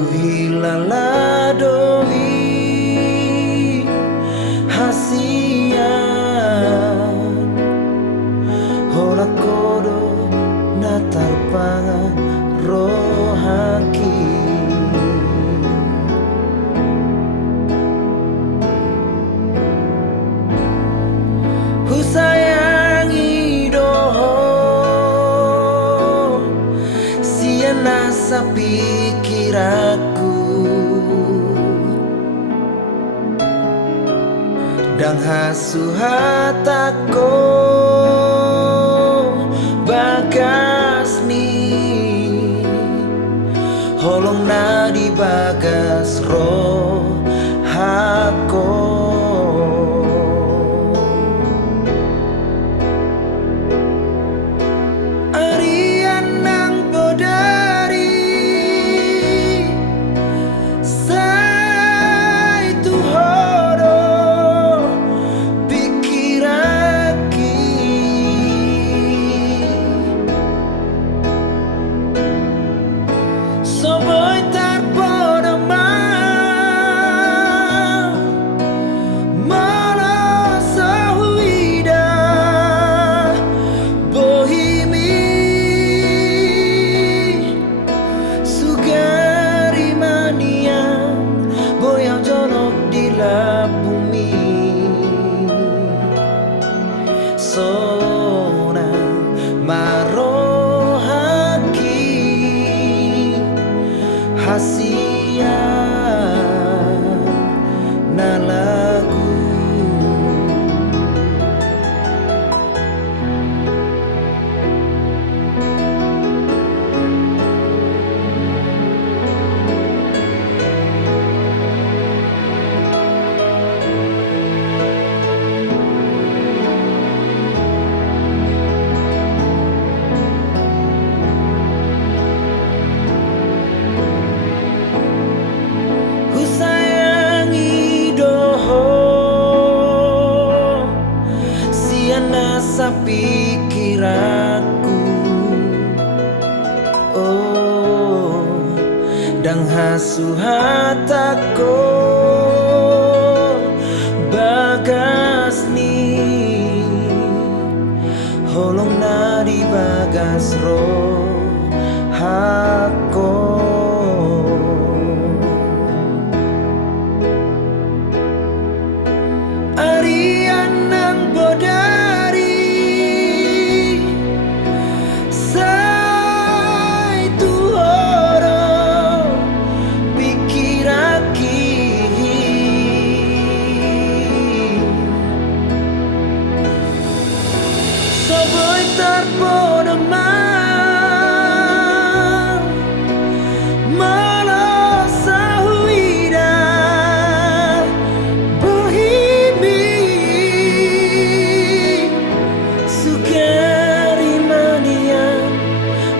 Buhilala doi hasian Hola kodo natarpangan rohaki Husayangi doho siana sa pikiraku dan hasuhatako bagas ni holong na di bagas rohako Sona marohaki hasian na lagu sa pikiranku oh dang hasuhatako bagas ni holong na di bagas rohako arian nang boda Soboy terpodo man malah sahuida bohimi sukari mania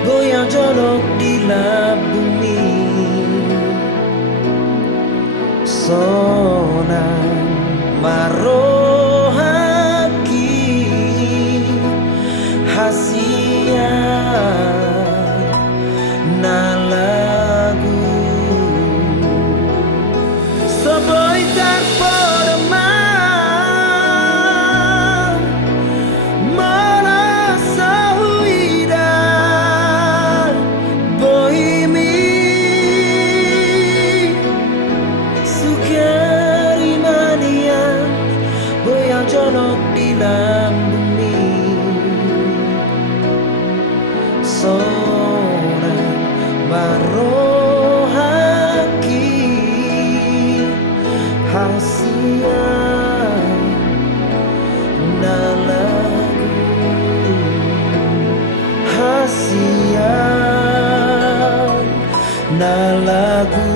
goyang jolok di bumi sonan marohaki hasian na lagu Soboy terpodo man malah sahuida bohimi sukari mania goyang jolok di bumi Sona marohaki hasian na lagu hasian na lagu